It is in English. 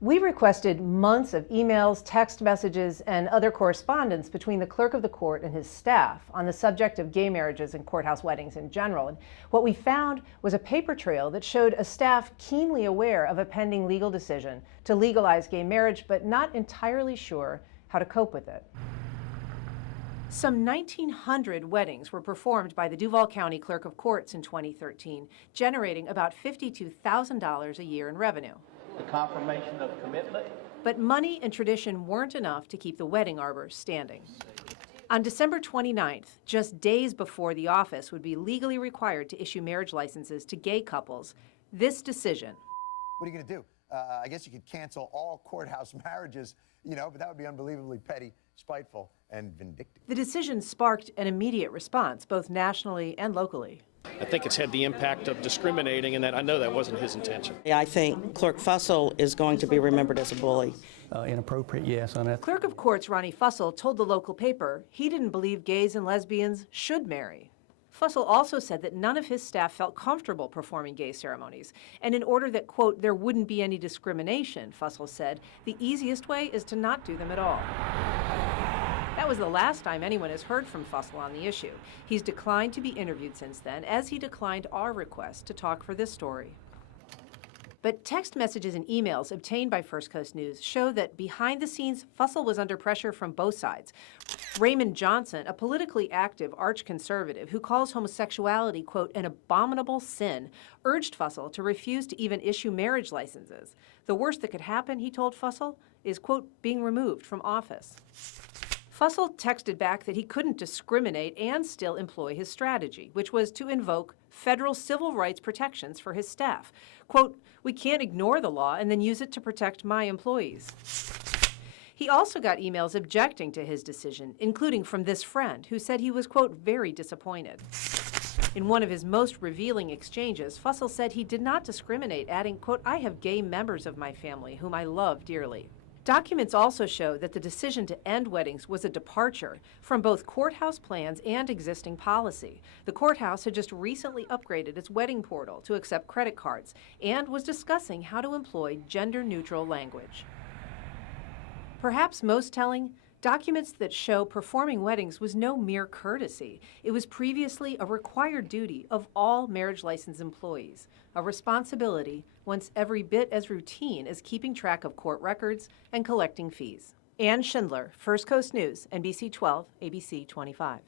We requested months of emails, text messages, and other correspondence between the clerk of the court and his staff on the subject of gay marriages and courthouse weddings in general. And what we found was a paper trail that showed a staff keenly aware of a pending legal decision to legalize gay marriage, but not entirely sure how to cope with it. Some 1,900 weddings were performed by the Duval County Clerk of Courts in 2013, generating about $52,000 a year in revenue. The confirmation of commitment. But money and tradition weren't enough to keep the wedding arbor standing. On December 29th, just days before the office would be legally required to issue marriage licenses to gay couples, this decision. What are you going to do? I guess you could cancel all courthouse marriages, but that would be unbelievably petty, spiteful, and vindictive. The decision sparked an immediate response, both nationally and locally. I think it's had the impact of discriminating, and that I know that wasn't his intention. I think Clerk Fussell is going to be remembered as a bully. Inappropriate, yes, on that. Clerk of Courts Ronnie Fussell told the local paper he didn't believe gays and lesbians should marry. Fussell also said that none of his staff felt comfortable performing gay ceremonies, and in order that, quote, there wouldn't be any discrimination, Fussell said, the easiest way is to not do them at all. That was the last time anyone has heard from Fussell on the issue. He's declined to be interviewed since then, as he declined our request to talk for this story. But text messages and emails obtained by First Coast News show that behind the scenes, Fussell was under pressure from both sides. Raymond Johnson, a politically active arch-conservative who calls homosexuality, quote, an abominable sin, urged Fussell to refuse to even issue marriage licenses. The worst that could happen, he told Fussell, is, quote, being removed from office. Fussell texted back that he couldn't discriminate and still employ his strategy, which was to invoke federal civil rights protections for his staff. Quote, we can't ignore the law and then use it to protect my employees. He also got emails objecting to his decision, including from this friend who said he was, quote, very disappointed. In one of his most revealing exchanges, Fussell said he did not discriminate, adding, quote, I have gay members of my family whom I love dearly. Documents also show that the decision to end weddings was a departure from both courthouse plans and existing policy. The courthouse had just recently upgraded its wedding portal to accept credit cards and was discussing how to employ gender-neutral language. Perhaps most telling, documents that show performing weddings was no mere courtesy. It was previously a required duty of all marriage license employees, a responsibility once every bit as routine as keeping track of court records and collecting fees. Ann Schindler, First Coast News, NBC 12, ABC 25.